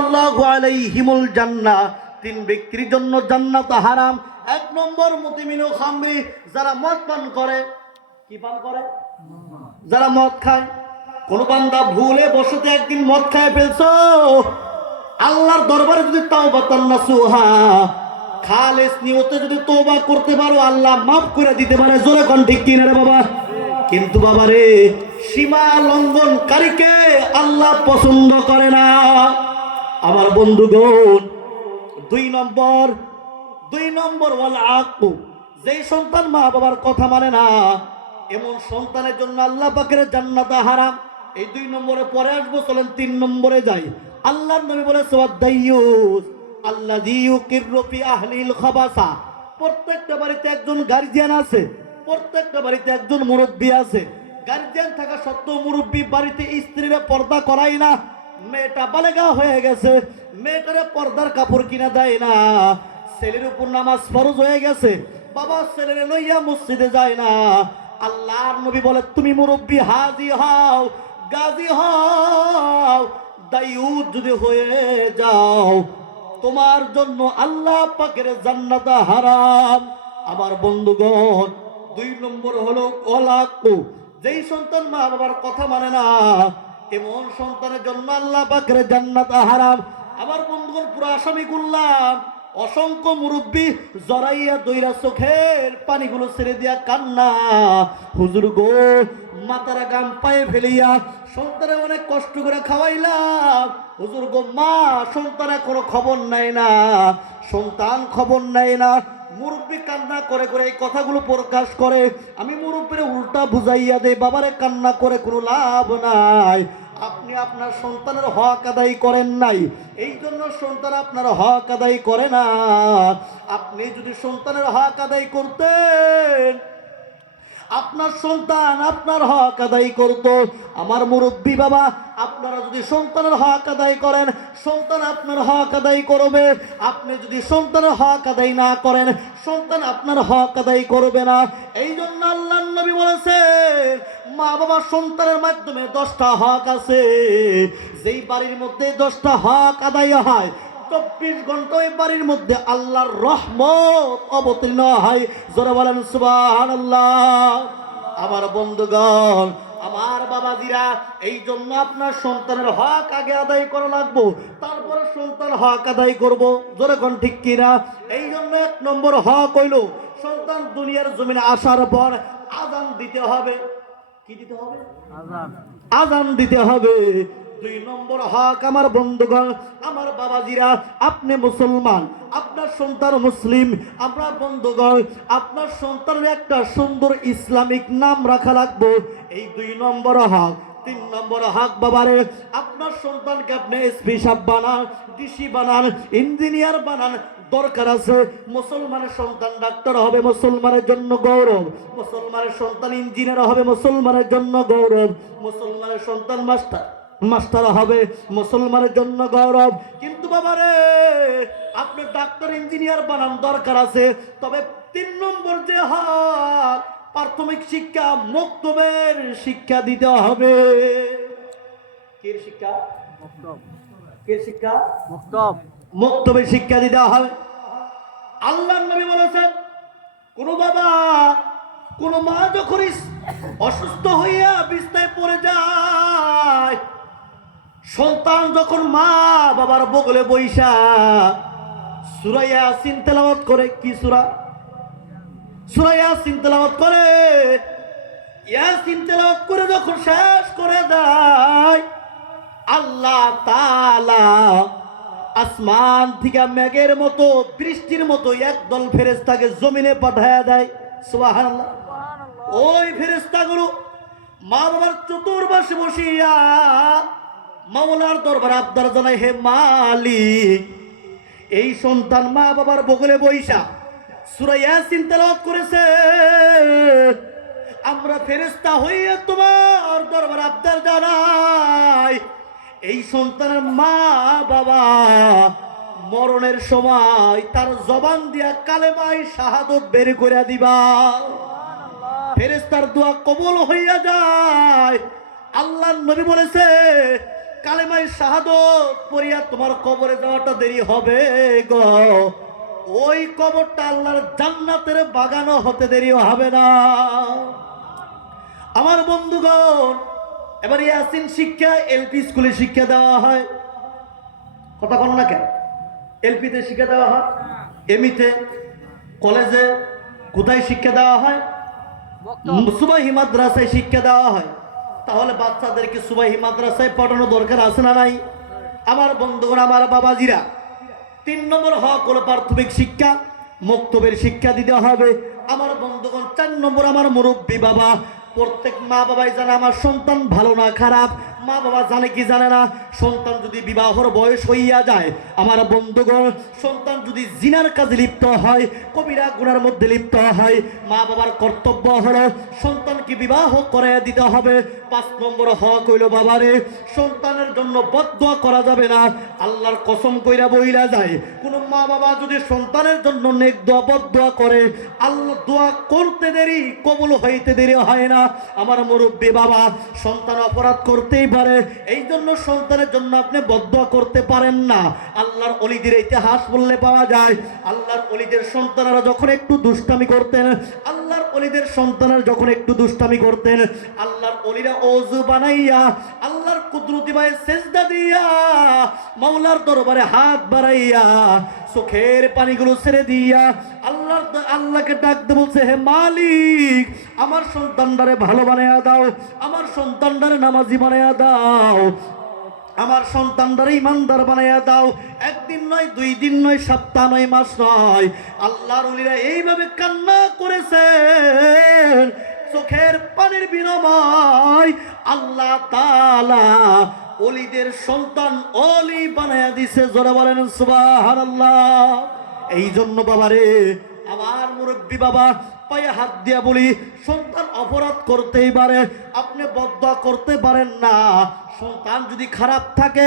আল্লাহু আলাইহিমুল জান্নাহ, তিন ব্যক্তির জন্য জান্নাত হারাম। এক নম্বর মুদমিনু খামরি, যারা মদ পান করে। কি পান করে? যারা মদ খায়। কোন বান্দা ভুলে বসতে একদিন মদ খায় ফেলছো, আল্লাহর দরবারে যদি তাওবাতান নাসুহা, খালেস নিয়তে যদি তওবা করতে পারো, আল্লাহ মাফ করে দিতে পারে। জোরে কোন ঠিক কিনা রে বাবা? কিন্তু বাবা রে, সীমা লঙ্ঘনকারীকে আল্লাহ পছন্দ করে না। আমার বন্ধুগণ, দুই নম্বর ওয়াল আকু, যেই সন্তান মা বাবার কথা মানে না, এমন সন্তানের জন্য আল্লাহ পাকের জান্নাত হারাম। এই 2 নম্বরে পরে আসবো, চলেন 3 নম্বরে যাই। আল্লাহর নবী বলেছে ওয়াদাইয়ুস আল্লাযী ইউকিররু ফি আহলিল খাবাসা। প্রত্যেকটা বাড়িতে একজন গার্জিয়ান আছে, প্রত্যেকটা বাড়িতে একজন মুরব্বী আছে। গার্জিয়ান থাকা সত্ত্বেও মুরব্বী বাড়িতে স্ত্রীরা পর্দা করায় না। মেয়েটা বালেগা হয়ে গেছে, মেয়েটারে পর্দার কাপড় কিনা দেয় না। ছেলের উপর নামাজ ফরজ হয়ে গেছে, বাবা ছেলেরে লইয়া মসজিদে যায় না। আল্লাহর নবী বলে, তুমি মুরব্বী হাজি হও, গাজী হও, দায়ুদ যদি হয়ে যাও, তোমার জন্য আল্লাহ পাকের জান্নাত হারাম। আমার বন্ধুগণ, 2 নম্বর হলো ওয়ালাকু, যেই সন্তান মা বাবার কথা মানে না, এমন সন্তানের জন্য আল্লাহ পাকের জান্নাত হারাম। আমার বন্ধুগণ, পুরো আসামি করলাম, অসংখ্য মুরব্বী জড়াইয়া দইরা চোখের পানিগুলো ছেড়ে দিয়া কান্না। হুজুর গো, মাতারা গাম পায়ে ফেলিয়া সন্তানের অনেক কষ্ট করে খাওয়াইলাম। হুজুর গো, মা সন্তান কোনো খবর নাই না, সন্তান খবর নেয় না। মুরব্বী কান্না করে করে এই কথাগুলো প্রকাশ করে। আমি মুরব্বীরে উল্টা বুঝাইয়া দেই, বাবারে কান্না করে কোনো লাভ নাই। আপনি আপনার সন্তানের হক আদায় করেন নাই, এই জন্য সন্তান আপনার হক আদায় করে না। আপনি যদি সন্তানের হক আদায় করতেন, আপনার সন্তান আপনার হক আদায় করত। আমার মুরব্বী বাবা, আপনারা যদি সন্তানের হক আদায় করেন, সন্তান আপনার হক আদায় করবে। আপনি যদি সন্তানের হক আদায় না করেন, সন্তান আপনার হক আদায় করবে না। এই জন্য আল্লাহর নবী বলেছে, মা বাবা সন্তানের মাধ্যমে 10টা হক আছে। যেই বাড়ির মধ্যে 10টা হক আদায় হয়, 24 ঘন্টা ওই বাড়ির মধ্যে আল্লাহর রহমত অবতীর্ণ হয়। জোরে বলেন সুবহানাল্লাহ। আমার বন্ধুগণ, আমার বাবাজিরা, এই জন্য আপনার সন্তানের হক আগে আদায় করা লাগবো, তারপরে সন্তান হক আদায় করব। জোরে কোন ঠিক কিনা? এই জন্য 1 নম্বর হক হইল, সন্তান দুনিয়ার জমিনে আসার পর আযান দিতে হবে। কি দিতে হবে? আযান দিতে হবে। 2 নম্বর হক আমার বন্ধুগণ, আমার বাবাজিরা, আপনি মুসলমান, আপনার সন্তান মুসলিম। আমরা বন্ধুগণ, আপনার সন্তানের একটা সুন্দর ইসলামিক নাম রাখা লাগবে, এই 2 নম্বর হক। 3 নম্বর হক, বাবারে, আপনার সন্তানকে আপনি এসপি সাহেব বানান, ডিসি বানান, ইঞ্জিনিয়ার বানান। দরকার আছে, মুসলমানের সন্তান ডাক্তার হবে, মুসলমানের জন্য গৌরব। মুসলমানের সন্তান ইঞ্জিনিয়ার হবে, মুসলমানের জন্য গৌরব। মুসলমানের সন্তান মাস্টার হবে, মুসলমানের জন্য গৌরব। কিন্তু বাবারে, আপনি ডাক্তার ইঞ্জিনিয়ার বানান, দরকার আছে, তবে 3 নম্বর যে হক, প্রাথমিক শিক্ষা, মক্তবের শিক্ষা দিতে হবে। কি শিক্ষা? কি শিক্ষা? মক্তবের শিক্ষা দিতে হবে। আল্লাহর নবী বলেছেন, কোন বাবা, কোন মা যখন অসুস্থ হইয়া বিছানায় পড়ে যায়, সন্তান যখন মা বাবার বগলে বইসা সূরা ইয়াসিন তেলাওয়াত করে। কি সূরা? সূরা ইয়াসিন তেলাওয়াত করে। ইয়াসিন তেলাওয়াত করে যখন শেষ করে দেয়, আল্লাহ তাআলা আসমান থেকে মেঘের মতো, বৃষ্টির মতো একদল ফেরেশতাকে জমিনে পাঠায়া দেয়। সুবহানাল্লাহ। ওই ফেরেশতাগুলো মা বাবার চতুর্পাশে বসিয়া মাওলার দরবার আবদার জানায়, হে মালিক, এই সন্তান মা বাবার বগলে বইসা সূরা ইয়াসিন তেলাওয়াত করেছে, আমরা ফেরেশতা হইয়া তোমার দরবার আবদার জানাই, এই সন্তানের মা বাবা মরণের সময় তার জবান দিয়া কালেমায়ে শাহাদত বের করে দিবা। ফেরেশতার দোয়া কবুল হইয়া যায়। আল্লাহর নবী বলেছে, কালেমায় শাহাদত পড়িয়া তোমার কবরে যাওয়াটা দেরি হবে গো, ওই কবরটা আল্লাহর জান্নাতের বাগানও হতে দেরি হবে না। আমার বন্ধুগণ, এবার ইয়াসিন শিক্ষা এলপি স্কুলে শিক্ষা দেওয়া হয়, কথা কোন না কেন? এলপিতে শিক্ষা দেওয়া হয়, এমইতে, কলেজে, কোথায় শিক্ষা দেওয়া হয়? সুবাহি মাদ্রাসায় শিক্ষা দেওয়া হয়। তাহলে বাচ্চাদেরকে সুবাহি মাদ্রাসায় পড়ানো দরকার আছে না নাই? আমার বন্ধুগণ, আমার বাবাজিরা, 3 নম্বর হক হলো প্রাথমিক শিক্ষা, মক্তবের শিক্ষা দিতে হবে। আমার বন্ধুগণ, 4 নম্বর আমার মুরব্বী বাবা, প্রত্যেক মা বাবাই জানে আমার সন্তান ভালো না খারাপ। মা বাবা জানে কি জানে না? সন্তান যদি বিবাহর বয়স হইয়া যায়, আমার বন্ধুগণ, সন্তান যদি জিনার কাজে লিপ্ত হয়, কবিরা গুনার মধ্যে লিপ্ত হয়, মা বাবার কর্তব্য হলো সন্তানকে বিবাহ করে দিতে হবে। 5 নম্বর হক হইল বাবারে, সন্তানের জন্য বদদোয়া করা যাবে না। আল্লাহর কসম কইরা বইলা যায়, কোন মা বাবা যদি সন্তানের জন্য নেক দোয়া বদদোয়া করে, আল্লাহ দোয়া করতে দেরি, কবুল হইতে দেরি হয় না। আমার মুরব্বী বাবা, সন্তান অপরাধ করতেই পারে, এই জন্য সন্তানের জন্য আপনি বদদোয়া করতে পারেন না। আল্লাহর ওলিদের ইতিহাস বললে পাওয়া যায়, আল্লাহর ওলিদের সন্তানরা যখন একটু দুষ্টামি করতেন, আল্লাহর ওলিদের সন্তানরা যখন একটু দুষ্টামি করতেন, আল্লাহর ওলিরা ওযু বানাইয়া আল্লাহর কুদরতি ভাবে সেজদা দিয়া মাওলার দরবারে হাত বাড়াইয়া চোখের পানিগুলো ছেড়ে দিয়া আল্লাহকে ডাকতে বলছে, হে মালিক, আমার সন্তানটারে ভালো বানাইয়া দাও, আমার সন্তানটারে নামাজি বানাইয়া দাও, আমার সন্তানটারে ইমানদার বানাইয়া দাও। 1 দিন নয়, 2 দিন নয়, সপ্তাহ নয়, মাস নয়, আল্লাহর ওলিরা এইভাবে কান্না করেছেন, চোখের পানির বিনিময় আল্লাহ তাআলা ওলিদের সন্তান ওলি বানায়া দিছে। জোরে বলেন সুবহানাল্লাহ। এই জন্য বাবারে, আমার মুরব্বী বাবা, পায়ে হাত দিয়া বলি, সন্তান অপরাধ করতেই পারে, আপনি বদদোয়া করতে পারেন না। সন্তান যদি খারাপ থাকে,